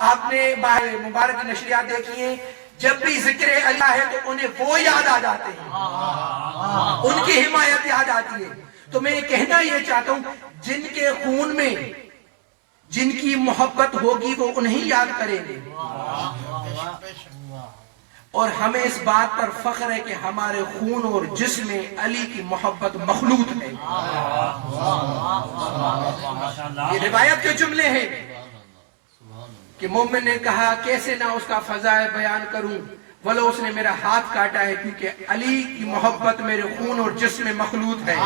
آپ نے مبارک نشریات دیکھی ہیں، جب بھی ذکر اللہ ہے تو انہیں وہ یاد آ جاتے ہیں، ان کی حمایت یاد آتی ہے۔ تو میں کہنا یہ چاہتا ہوں، جن کے خون میں جن کی محبت ہوگی وہ انہیں یاد کریں گے، اور ہمیں اس بات پر فخر ہے کہ ہمارے خون اور جسم میں علی کی محبت مخلوط ہے۔ یہ روایت کے جملے ہیں کہ مومن نے کہا کیسے نہ اس کا فضائل بیان کروں، ولو اس نے میرا ہاتھ کاٹا ہے، کیونکہ علی کی محبت میرے خون اور جسم میں مخلوط ہے۔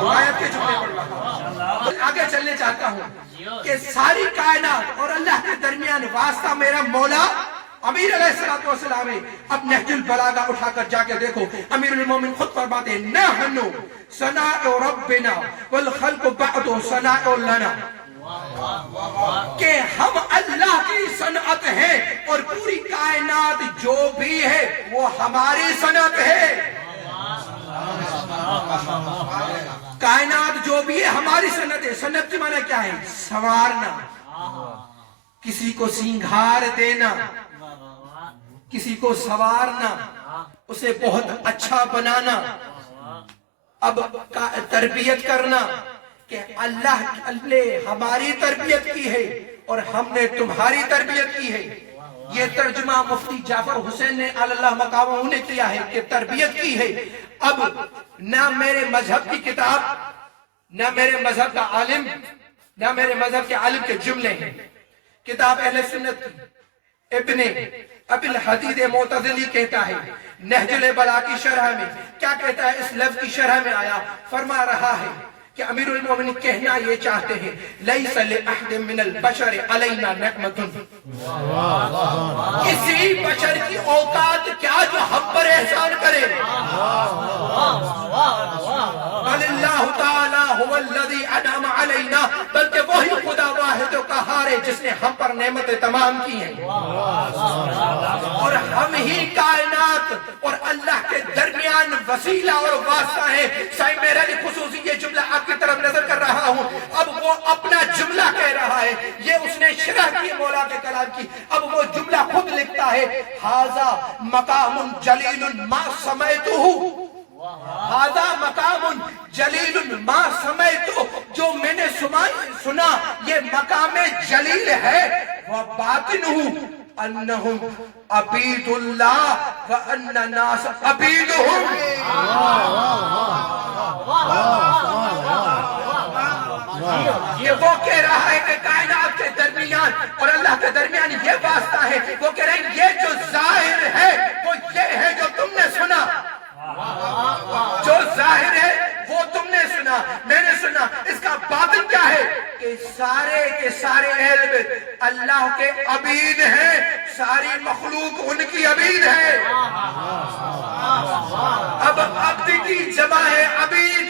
روایت کے جملے پڑھ رہا ہوں، آگے چلنے چاہتا ہوں کہ ساری کائنات اور اللہ کے درمیان واسطہ میرا مولا امیر علیہ السلام ہے۔ اب نہج البلاغہ اٹھا کر جا کے دیکھو، امیر المومن خود فرماتے ہیں نحن ثناء ربنا والخلق بعد ثناء لنا، کہ ہم اللہ کی صنعت ہے اور پوری کائنات جو بھی ہے وہ ہماری صنعت ہے۔ کائنات جو بھی ہے ہماری صنعت ہے۔ صنعت کی معنی کیا ہے؟ سنوارنا، کسی کو سنگھار دینا، کسی کو سنوارنا، اسے بہت اچھا بنانا، اب تربیت کرنا کہ اللہ نے ہماری تربیت کی ہے اور ہم نے تمہاری تربیت کی ہے۔ یہ ترجمہ مفتی جعفر حسین نے اللہ مقامہ نے کیا ہے کہ تربیت کی ہے۔ اب نہ میرے مذہب کی کتاب، نہ میرے مذہب کا عالم، نہ میرے مذہب کے عالم کے جملے ہیں، کتاب اہل سنت کی ابن ابی الحدید معتزلی کہتا ہے، نہج البلاغہ کی شرح میں کیا کہتا ہے؟ اس لفظ کی شرح میں آیا، فرما رہا ہے کہ امیر المومنین کہنا یہ چاہتے ہیں لیس لأحد من البشر علینا نعمت، کسی بشر کی اوقات کیا جو ہم پر احسان کرے، بل اللہ تعالی هو الذی انعم علینا، بلکہ وہی خدا واحد و قہار ہے جس نے ہم پر نعمتیں تمام کی ہیں، اور ہم ہی کائنات اور اللہ کے درمیان وسیلہ اور واسطہ ہے۔ سائیں میرا بھی خصوصی یہ جملہ آپ کی طرف نظر کر رہا ہوں، اب وہ اپنا جملہ کہہ رہا ہے، یہ اس نے شرح کی مولا کے کلام کی، اب وہ جملہ خود لکھتا ہے، ھذا مقام جلیل ما سمعتہ، ھذا مقام جلیل ما سمعتہ، جو میں نے سنا یہ مقام جلیل ہے، وباطنہ انہم عبید اللہ وان الناس عبیدہم۔ یہ وہ کہہ رہا ہے کہ کائنات کے درمیان اور اللہ کے درمیان یہ واسطہ ہے، وہ کہہ رہے ہیں یہ جو ظاہر ہے وہ یہ ہے جو تم نے سنا، جو ظاہر ہے وہ تم نے سنا، میں نے سنا، اس کا باطن کیا ہے کہ سارے کے سارے اہل بیت اللہ کے عبید ہیں، ساری مخلوق ان کی عبید ہے۔ اب عبد کی جمع ہے عبید،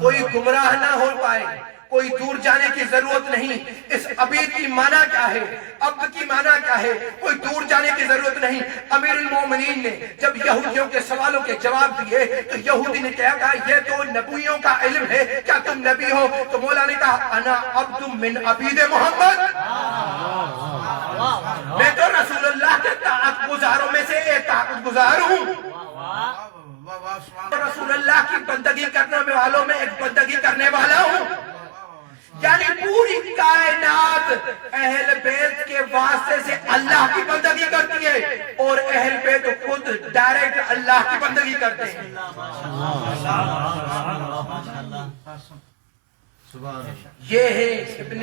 کوئی گمراہ نہ ہو پائے، کوئی دور جانے کی ضرورت نہیں۔ اس عبید کی معنی کیا ہے؟ عبد کی معنی کیا ہے؟ کوئی دور جانے کی ضرورت نہیں۔ امیر المومنین نے جب یہودیوں کے سوالوں کے جواب دیے تو یہودی نے کہا یہ تو نبیوں کا علم ہے، کیا تم نبی ہو؟ تو مولا نے کہا انا عبد من عبید محمد، میں تو رسول اللہ کے طاعت گزاروں میں سے ایک طاعت گزار ہوں، رسول اللہ کی بندگی کرنے والوں میں ایک بندگی کرنے والا ہوں۔ یعنی پوری کائنات اہل بیت کے واسطے سے اللہ کی بندگی کرتی ہے اور اہل بیت خود ڈائریکٹ اللہ کی بندگی کرتے ہیں۔ یہ ہے ابن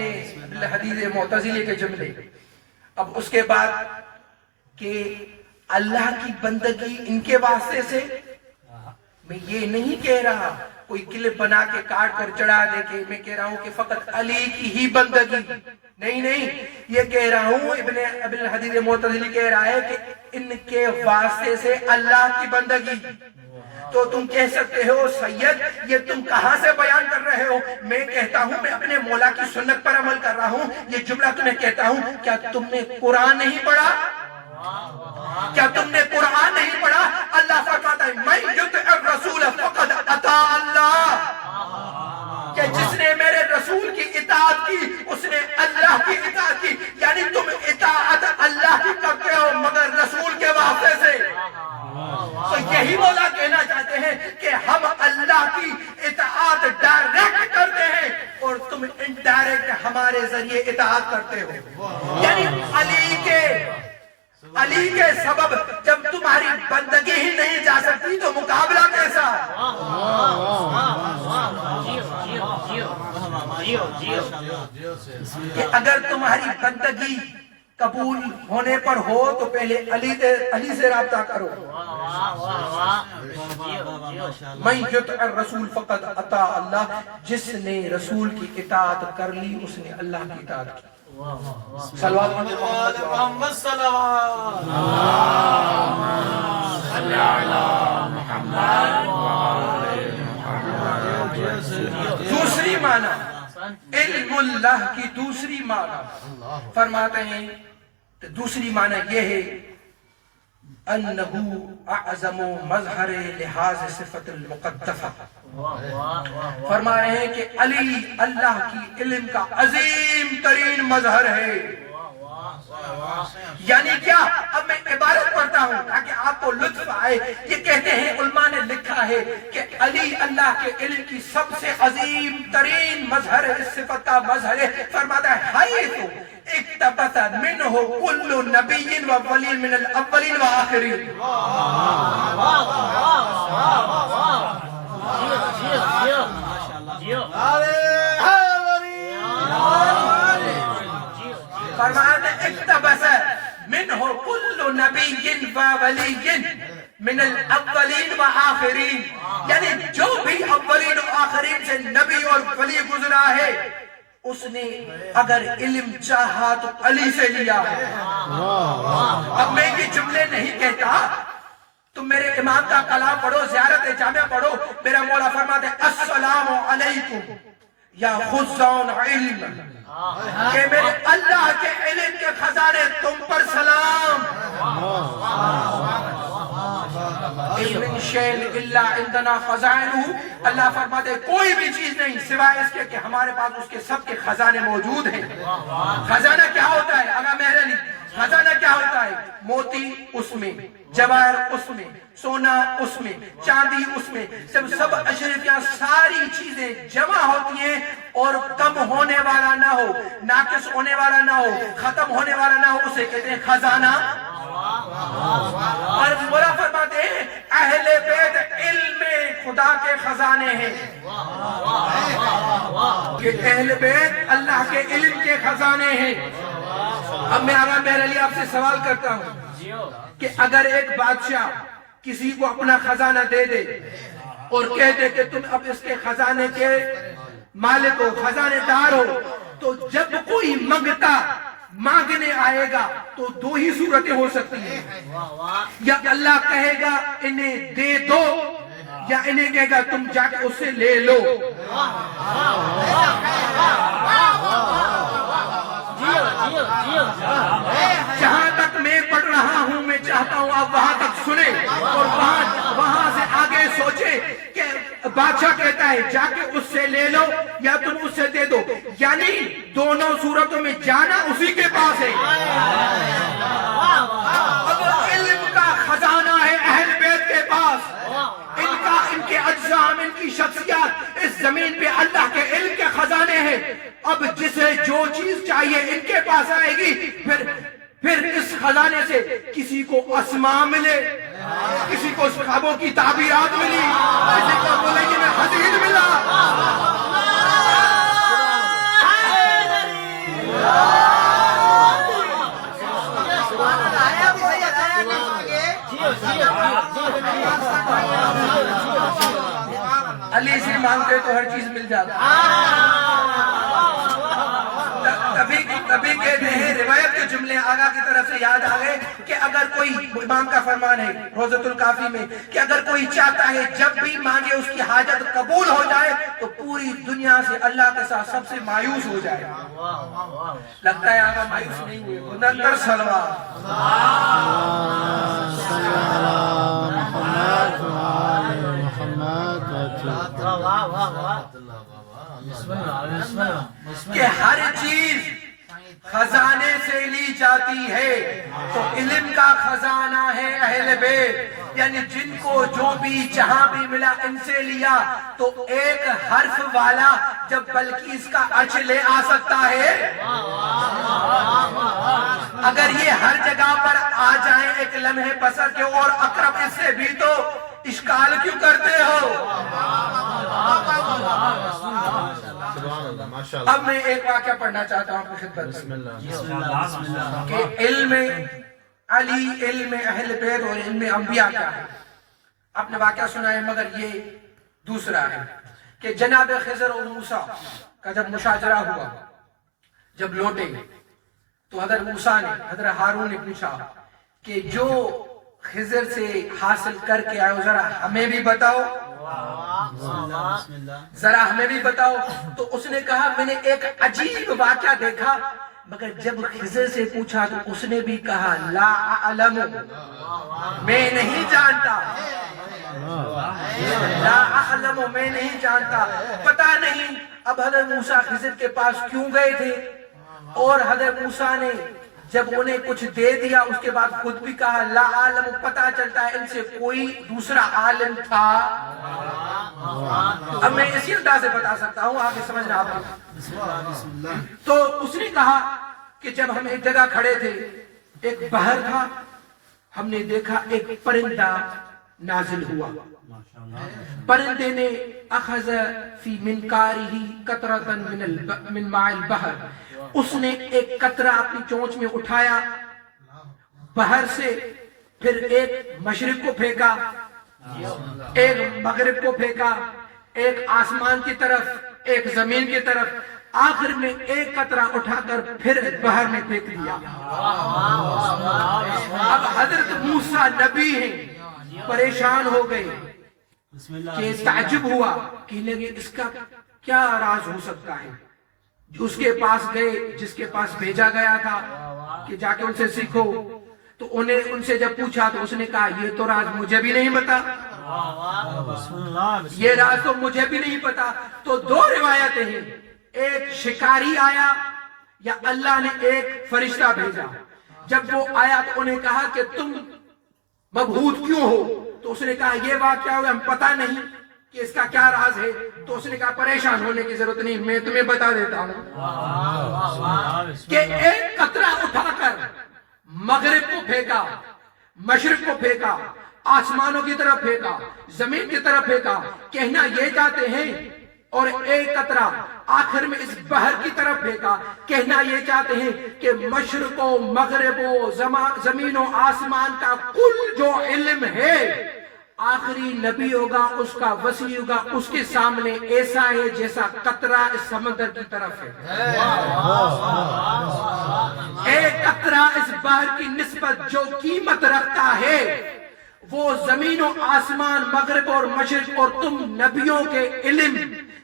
الحدید معتزلی کے جملے۔ اب اس کے بعد کہ اللہ کی بندگی ان کے واسطے سے، میں یہ نہیں کہہ رہا کوئی کلپ بنا کے کاٹ کر چڑھا دے کہ میں کہہ رہا ہوں کہ فقط علی کی ہی بندگی، نہیں، یہ کہہ رہا ہوں ابن ابی الحدید معتزلی کہہ رہا ہے کہ ان کے واسطے سے اللہ کی بندگی۔ تو تم کہہ سکتے ہو سید یہ تم کہاں سے بیان کر رہے ہو؟ میں کہتا ہوں میں اپنے مولا کی سنت پر عمل کر رہا ہوں، یہ جملہ تمہیں کہتا ہوں، کیا تم نے قرآن نہیں پڑھا؟ کیا تم نے قرآن نہیں پڑھا؟ اللہ فرماتا ہے من یطع الرسول فقد اطاع اللہ، کہ جس نے میرے رسول کی اطاعت کی اس نے اللہ انڈائریکٹ ہمارے ذریعے اطاعت کرتے ہو. یعنی علی کے سبب جب تمہاری بندگی ہی نہیں جا سکتی تو مقابلہ کیسا؟ کہ اگر تمہاری بندگی قبول ہونے پر ہو تو پہلے علی سے رابطہ کرو. من یطع الرسول فقد اطاع اللہ. جس نے رسول کی اطاعت کر لی اس نے اللہ کی اطاعت کی. صلوات محمد صلوات دوسری معنی علم اللہ کی دوسری معنی فرماتے ہیں. دوسری معنی یہ ہے انہو اعظم مظہر لحاظ صفت المقدفہ. فرما رہے ہیں کہ علی اللہ کی علم کا عظیم ترین مظہر ہے. یعنی کیا؟ اب میں عبارت پڑھتا ہوں تاکہ آپ کو لطف آئے. یہ کہتے ہیں علماء نے لکھا ہے کہ علی اللہ کے علم کی سب سے عظیم ترین مظہر ہے, صفت کا مظہر ہے. فرماتا ہے حیث اقتبس منہ کل نبی و ولی من الاولین و آخرین. فرماتا ہے اقتبس منہ کل نبی و ولی من الاولین و آخرین. یعنی جو بھی اولین و آخرین سے نبی اور ولی گزرا ہے اس نے اگر علم چاہا تو علی سے لیا ہے. اب میں یہ جملے نہیں کہتا, تم میرے امام کا کلام پڑھو, زیارت جامعہ پڑھو. میرا مولا فرماتے السلام علیکم یا خزان علم, کہ میرے اللہ کے علم کے خزانے تم پر سلام. من شیء الا عندنا خزائنہ. اللہ فرماتے کوئی بھی چیز نہیں سوائے اس کے کہ ہمارے پاس اس کے سب کے خزانے موجود ہیں. خزانہ کیا ہوتا ہے؟ اگر میرے لیے خزانہ کیا ہوتا ہے؟ موتی اس میں, جواہر اس میں, سونا اس میں, چاندی اس میں, سب اشرفیاں ساری چیزیں جمع ہوتی ہیں اور کم ہونے والا نہ ہو, ناقص ہونے والا نہ ہو, ختم ہونے والا نہ ہو, اسے کہتے ہیں خزانہ. اور مولا فرماتے ہیں اہل بیت علم خدا کے خزانے ہیں. کہ اہل بیت اللہ کے علم کے خزانے ہیں. اب میں آگا میرے لیے آپ سے سوال کرتا ہوں کہ اگر ایک بادشاہ کسی کو اپنا خزانہ دے دے اور کہہ دے کہ تم اب اس کے خزانے کے مالک ہو, خزانے دار ہو, تو جب کوئی مانگنے آئے گا تو دو ہی صورتیں ہو سکتی ہیں. یا اللہ کہے گا انہیں دے دو, یا انہیں کہے گا تم جا کے اسے لے لو. جہاں تک میں پڑھ رہا ہوں میں چاہتا ہوں آپ وہاں تک سنیں اور وہاں سے آگے سوچیں کہ بادشاہ کہتا ہے جا کے اس سے لے لو یا تم اس سے دے دو. یعنی دونوں صورتوں میں جانا اسی کے پاس ہے. اب علم کا خزانہ ہے اہل بیت کے پاس, ان کے اجزاء, ان کی شخصیات اس زمین پہ اللہ کے علم کے خزانے ہیں. اب جسے جو چیز چاہیے ان کے پاس آئے گی. پھر اس خزانے سے کسی کو اسماء ملے, کسی کو خوابوں کی تعبیرات ملی, کسی کو بولے کہ میں حدید ملا. علی سے مانگتے تو ہر چیز مل جاتا. تبھی کہتے ہیں روایت کے جملے آگا کی طرف سے یاد آ گئے کہ اگر کوئی, امام کا فرمان ہے روضۃ الکافی میں, کہ اگر کوئی چاہتا ہے جب بھی مانگے اس کی حاجت قبول ہو جائے تو پوری دنیا سے اللہ کے ساتھ سب سے مایوس ہو جائے. لگتا ہے آگا مایوس نہیں ہوئے. نندر سلوات کہ ہر چیز خزانے سے لی جاتی ہے, تو علم کا خزانہ ہے اہل بیت, یعنی جن کو جو بھی جہاں بھی ملا ان سے لیا، تو ایک حرف والا جب بلقیس کا عرش لے آ سکتا ہے، اگر یہ ہر جگہ پر آ جائیں ایک لمحے بصر کے اور اقرب اس سے بھی، تو اشکال کیوں کرتے ہو؟ اب میں ایک واقعہ پڑھنا چاہتا ہوں آپ کی خدمت میں کہ علم علی، علم اہل بیت اور علم انبیاء کیا ہے۔ آپ نے واقعہ سنا ہے، مگر یہ دوسرا ہے کہ جناب خضر اور موسیٰ کا جب مشاجرہ ہوا، جب لوٹے تو حضرت موسیٰ نے، حضرت ہارون نے پوچھا کہ جو خضر سے حاصل کر کے آئے ذرا ہمیں بھی بتاؤ، ذرا ہمیں بھی بتاؤ۔ تو اس نے کہا میں نے ایک عجیب واقعہ دیکھا، مگر جب خضر سے پوچھا تو اس نے بھی کہا لا اعلم، میں نہیں جانتا، لا اعلم، میں نہیں جانتا، پتہ نہیں۔ اب حضرت موسیٰ خضر کے پاس کیوں گئے تھے؟ اور حضرت موسیٰ نے جب انہیں کچھ دے دیا اس کے بعد خود بھی کہا لا عالم، پتہ چلتا ہے ان سے کوئی دوسرا عالم تھا۔ اب میں اسی انداز سے بتا سکتا ہوں، آگے سمجھنا آپ کو۔ تو اس نے کہا کہ جب ہم ایک جگہ کھڑے تھے، ایک بحر تھا، ہم نے دیکھا ایک پرندہ نازل ہوا، پرندے نے اخذ فی منقارہ قطرۃ من ماء البحر، اس نے ایک قطرہ اپنی چونچ میں اٹھایا بحر سے، پھر ایک مشرق کو پھینکا، ایک مغرب کو پھینکا، ایک آسمان کی طرف، ایک زمین کی طرف، آخر میں ایک قطرہ اٹھا کر پھر بحر میں پھینک دیا۔ اب حضرت موسیٰ نبی ہیں، پریشان ہو گئے کہ تعجب ہوا کہ لگے اس کا کیا راز ہو سکتا ہے۔ اس کے پاس گئے جس کے پاس بھیجا گیا تھا کہ جا کے ان سے سیکھو، تو انہیں ان سے جب پوچھا تو اس نے کہا یہ تو راز مجھے بھی نہیں پتا، یہ راز تو مجھے بھی نہیں پتا۔ تو دو روایتیں ہیں، ایک شکاری آیا یا اللہ نے ایک فرشتہ بھیجا۔ جب وہ آیا تو انہیں کہا کہ تم مبہوت کیوں ہو؟ تو اس نے کہا یہ واقعہ ہوا، ہم پتہ نہیں کہ اس کا کیا راز ہے۔ تو اس نے کہا پریشان ہونے کی ضرورت نہیں، میں تمہیں بتا دیتا ہوں کہ ایک قطرہ اٹھا کر مغرب کو پھینکا، مشرق کو پھینکا، آسمانوں کی طرف پھینکا، زمین کی طرف پھینکا، کہنا یہ چاہتے ہیں، اور ایک قطرہ آخر میں اس بحر کی طرف پھینکا، کہنا یہ چاہتے ہیں کہ مشرق و مغرب و زمین و آسمان کا کل جو علم ہے، آخری نبی ہوگا اس کا وسیع ہوگا، اس کے سامنے ایسا ہے جیسا قطرہ اس سمندر کی طرف ہے۔ ایک قطرہ اس بحر کی نسبت جو قیمت رکھتا ہے وہ زمین و آسمان، مغرب اور مشرق اور تم نبیوں کے علم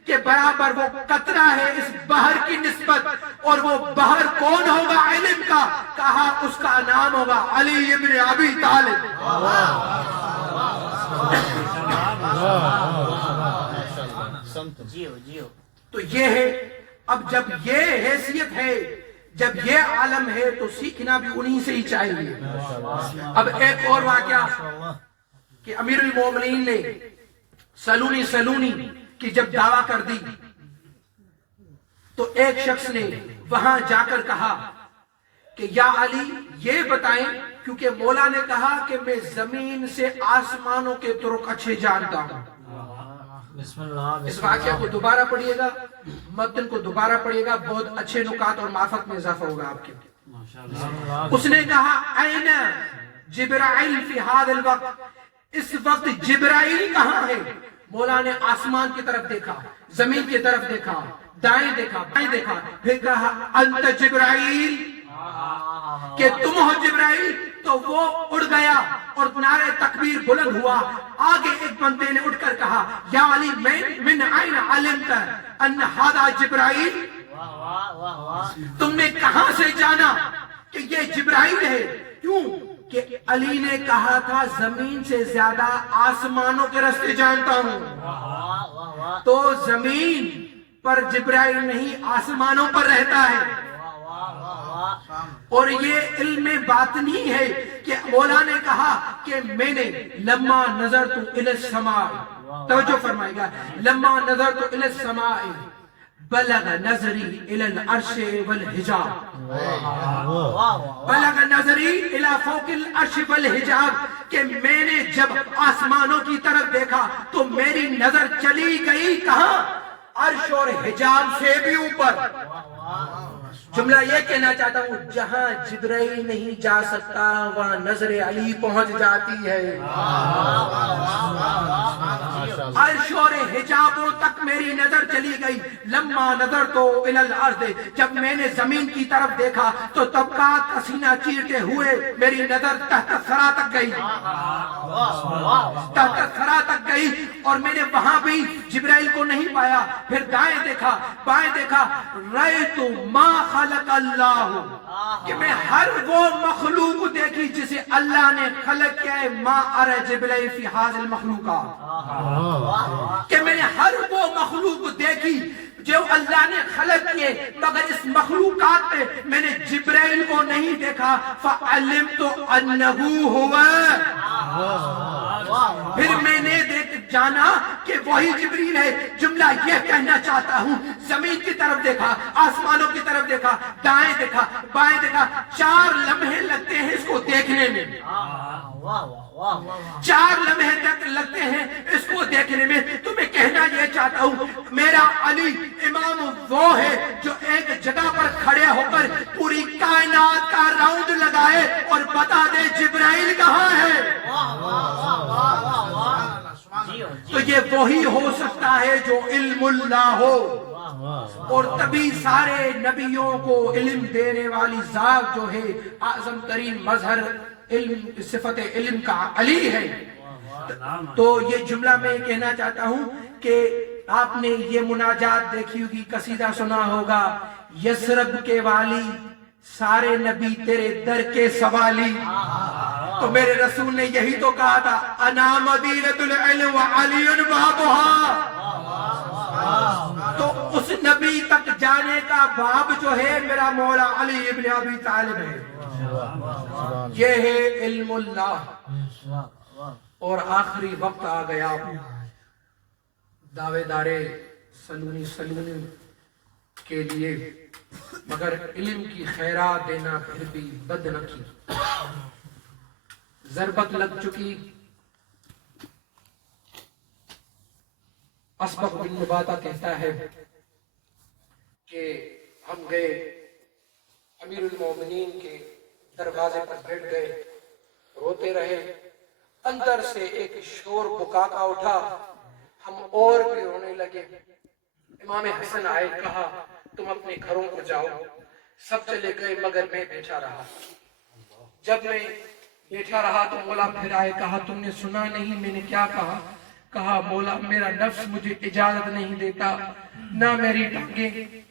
کے برابر وہ قطرہ ہے اس بحر کی نسبت۔ اور وہ بحر کون ہوگا علم کا؟ کہا اس کا نام ہوگا علی ابن ابی طالب۔ تو یہ ہے، اب جب یہ حیثیت ہے، جب یہ عالم ہے تو سیکھنا بھی انہی سے ہی چاہیے۔ اب ایک اور واقعہ کہ امیر المومنین نے سلونی کی جب دعویٰ کر دی تو ایک شخص نے وہاں جا کر کہا کہ یا علی یہ بتائیں، کیونکہ مولا نے کہا کہ میں زمین سے آسمانوں کے طرق اچھے جانتا ہوں۔ اس واقعہ کو دوبارہ پڑھیے گا، متن کو دوبارہ پڑھیے گا، بہت اچھے نکات اور معرفت میں اضافہ ہوگا آپ کے۔ اس نے کہا این جبرائیل فی هذا الوقت، اس وقت جبرائیل کہاں ہے؟ مولا نے آسمان کی طرف دیکھا، زمین کی طرف دیکھا، دائیں دیکھا، بائیں دیکھا، پھر کہا انت جبرائیل، کہ تم ہو جبرائیل۔ تو وہ اڑ گیا اور نعرہ تکبیر بلند ہوا۔ آگے ایک بندے نے اٹھ کر کہا یا علی من این علمت ان ھذا جبرائیل، تم نے کہاں سے جانا کہ یہ جبرائیل ہے؟ کیوں کہ علی نے کہا تھا زمین سے زیادہ آسمانوں کے راستے جانتا ہوں، تو زمین پر جبرائیل نہیں آسمانوں پر رہتا ہے۔ اور یہ علم باطنی ہے کہ مولا نے کہا کہ میں نے لما نظرت الی السماء، توجہ فرمائے گا، لما نظرت الی السماء بلغ نظری الی العرش والحجاب، بلغ نظری الی فوق العرش والحجاب، کہ میں نے جب آسمانوں کی طرف دیکھا تو میری نظر چلی گئی کہاں؟ عرش اور حجاب سے بھی اوپر۔ جملہ یہ کہنا چاہتا ہوں، جہاں جبرائیل نہیں جا سکتا وہاں نظر علی پہنچ جاتی ہے۔ عرش اور حجابوں تک میری نظر چلی گئی۔ لما نظر تو الی الارض، جب میں نے زمین کی طرف دیکھا تو طبقات کا سینہ چیرتے ہوئے میری نظر تحت ثری تک گئی، تحت ثری تک گئی، اور میں نے وہاں بھی جبرائیل کو نہیں پایا۔ پھر دائیں دیکھا، بائیں دیکھا، رأیت ما خلق اللہ، کہ میں ہر وہ مخلوق دیکھی جسے اللہ نے خلق کیا ہے، ما ارى جبرائیل فی ھذہ المخلوقات، کہ میں نے ہر وہ مخلوق دیکھی جو اللہ نے خلق کیے، مگر اس مخلوقات میں میں نے جبرائیل کو نہیں دیکھا۔ فعلمت انہ ہوا، پھر میں نے جانا کہ وہی جبریل ہے۔ جملہ یہ کہنا چاہتا ہوں، زمین کی طرف دیکھا، آسمانوں کی طرف دیکھا، دائیں دیکھا، بائیں دیکھا، 4 لمحے لگتے ہیں اس کو دیکھنے میں، 4 لمحے تک لگتے ہیں اس کو دیکھنے میں۔ تو میں کہنا یہ چاہتا ہوں، میرا علی امام وہ ہے جو ایک جگہ پر کھڑے ہو کر پوری کائنات کا راؤنڈ لگائے اور بتا دے جبرائیل کہاں ہے۔ تو یہ وہی ہو سکتا ہے جو علم اللہ ہو، اور تبھی سارے نبیوں کو علم دینے والی ذات جو ہے، اعظم ترین مظہر علم، صفت علم کا علی ہے۔ تو یہ جملہ میں کہنا چاہتا ہوں کہ آپ نے یہ مناجات دیکھی ہوگی، قصیدہ سنا ہوگا، یثرب کے والی سارے نبی تیرے در کے سوالی۔ تو میرے رسول نے یہی تو کہا تھا، انا مدینۃ العلم وعلی بابھا۔ تو اس نبی تک جانے کا باب جو ہے میرا مولا علی ابن ابی طالب ہے۔ یہ ہے علم اللہ۔ اور آخری وقت آ گیا، دعوے دارے سلونی کے لیے، مگر علم کی خیرات دینا پھر بھی بد نہ کی، ضربت لگ چکی۔ اسبق بن نباتہ کہتا ہے کہ ہم گئے امیر المومنین کے دروازے پر بیٹھ گئے، روتے رہے، اندر سے ایک شور بکا کا اٹھا، ہم اور بھی رونے لگے۔ امام حسن آئے، کہا تم اپنے گھروں کو جاؤ۔ سب چلے گئے مگر میں بیٹھا رہا۔ جب میں بیٹھا رہا تو مولا پھر آئے، کہا تم نے سنا نہیں میں نے کیا کہا؟ کہا مولا میرا نفس مجھے اجازت نہیں دیتا، نہ میری ٹانگیں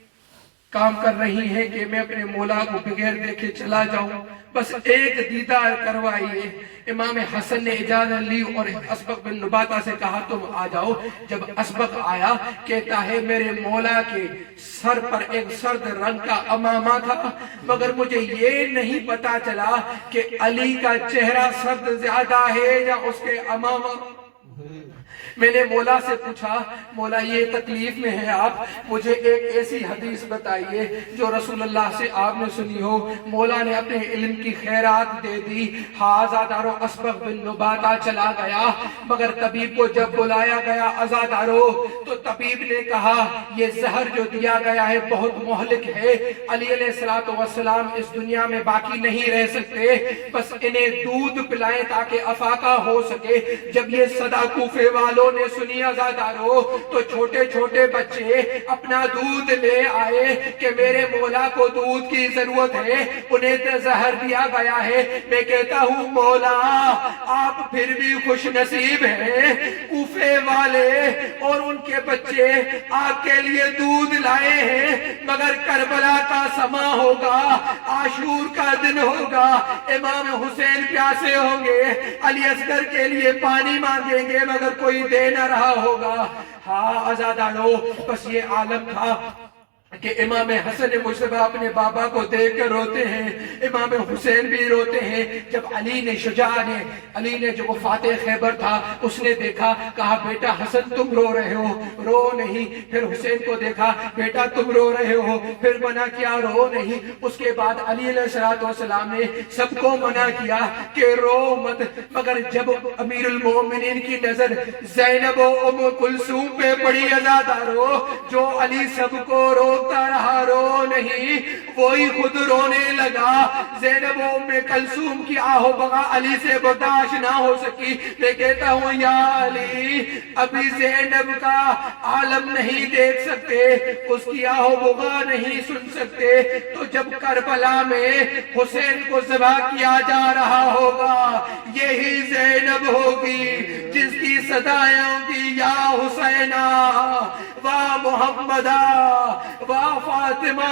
کام کر رہی ہیں کہ میں اپنے مولا کو بغیر دیکھے چلا جاؤں، بس ایک دیدار کروائیے۔ امام حسن نے اجازت لی اور اسبق بن نباتہ سے کہا تم آ جاؤ۔ جب اسبق آیا، کہتا ہے میرے مولا کے سر پر ایک سرد رنگ کا امامہ تھا، مگر مجھے یہ نہیں پتا چلا کہ علی کا چہرہ سرد زیادہ ہے یا اس کے امامہ۔ میں نے مولا سے پوچھا، مولا یہ تکلیف میں ہے آپ، مجھے ایک ایسی حدیث بتائیے جو رسول اللہ سے آپ نے سنی ہو۔ مولا نے اپنے علم کی خیرات دے دی۔ عزادارو اسبق بن نباتہ چلا گیا، مگر طبیب کو جب بلایا گیا عزادارو، تو طبیب نے کہا یہ زہر جو دیا گیا ہے بہت مہلک ہے، علی علیہ السلام اس دنیا میں باقی نہیں رہ سکتے، بس انہیں دودھ پلائیں تاکہ افاقہ ہو سکے۔ جب یہ صدا کوفے والوں نے سنی عزادارو، تو چھوٹے چھوٹے بچے اپنا دودھ لے آئے کہ میرے مولا کو دودھ کی ضرورت ہے، انہیں تو زہر دیا گیا ہے۔ میں کہتا ہوں مولا آپ پھر بھی خوش نصیب ہیں، کوفے والے اور ان کے بچے آپ کے لیے دودھ لائے ہیں، مگر کربلا کا سما ہوگا، عاشور کا دن ہوگا، امام حسین پیاسے ہوں گے، علی اصغر کے لیے پانی مانگیں گے مگر کوئی دے نہ رہا ہوگا۔ ہاں عزادارو، بس یہ عالم تھا کہ امام حسن مجتبی اپنے بابا کو دیکھ کر روتے ہیں، امام حسین بھی روتے ہیں۔ جب علی نے جو وفات خیبر تھا اس نے دیکھا، کہا بیٹا حسن تم رو رہے ہو، رو نہیں۔ پھر حسین کو دیکھا، بیٹا تم رو رہے ہو، پھر منع کیا رو نہیں۔ اس کے بعد علی علیہ السلام نے سب کو منع کیا کہ رو مت، مگر جب امیر المومنین کی نظر زینب و ام کلثوم پہ پڑی، عزادارو جو علی سب کو روکتا رہا رو نہیں، وہی خود رونے لگا۔ زینب و ام کلثوم کی آہ و بغا علی سے برداشت نہ ہو سکی۔ میں کہتا ہوں یا علی، ابھی زینب کا عالم نہیں دیکھ سکتے، اس کی آہ و بغا نہیں سن سکتے، تو جب کربلا میں حسین کو ذبح کیا جا رہا ہوگا، یہی زینب ہوگی جس کی صدائیں ہوں گی یا حسینہ واہ محمدہ واہ فاطمہ،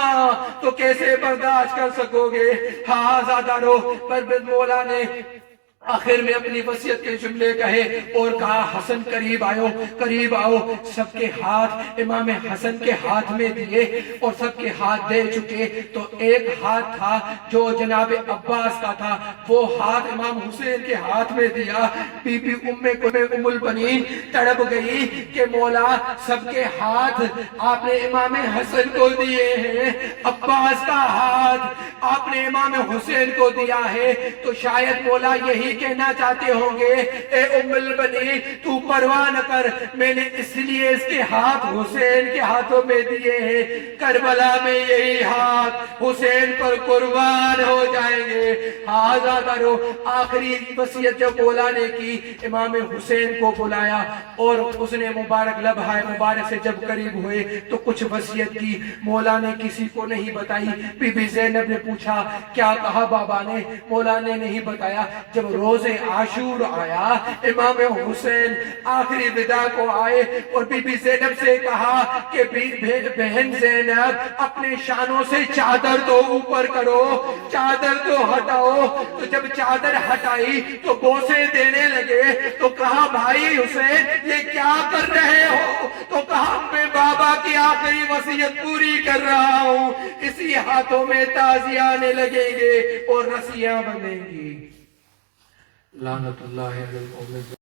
تو کیسے برداشت کر سکو گے؟ ہاں زادارو، پر مولا نے آخر میں اپنی وصیت کے جملے کہے اور کہا حسن قریب آؤ۔ سب کے ہاتھ امام حسن کے ہاتھ میں دیے اور سب کے ہاتھ دے چکے، تو ایک ہاتھ تھا جو جناب عباس کا تھا، وہ ہاتھ امام حسین کے ہاتھ میں دیا۔ بی بی ام البنین تڑپ گئی کہ مولا سب کے ہاتھ آپ نے امام حسن کو دیے ہیں، عباس کا ہاتھ آپ نے امام حسین کو دیا ہے، تو شاید مولا یہی کہنا چاہتے ہوں گے اے ام البنین تو پرواہ نہ کر، میں نے اس لیے اس کے ہاتھ حسین کے ہاتھوں میں دیے ہیں، کربلا میں یہی ہاتھ حسین پر قربان ہو جائیں گے۔ آزادارو، آخری وصیت جب مولا نے کی، امام حسین کو بلایا اور اس نے مبارک لمحہ مبارک سے جب قریب ہوئے تو کچھ وصیت کی، مولا نے کسی کو نہیں بتائی۔ بی بی زینب نے پوچھا کیا کہا بابا نے؟ مولا نے نہیں بتایا۔ جب روز عاشور آیا، امام حسین آخری وداع کو آئے اور بی بی زینب سے کہا کہ بہن زینب اپنے شانوں سے چادر تو اوپر کرو، چادر تو ہٹاؤ۔ تو جب چادر ہٹائی تو بوسے دینے لگے، تو کہا بھائی حسین یہ کیا کر رہے ہو؟ تو کہا میں بابا کی آخری وصیت پوری کر رہا ہوں، اسی ہاتھوں میں تازیاں آنے لگیں گے اور رسیاں بندھیں گی۔ لعنت اللہ علی القوم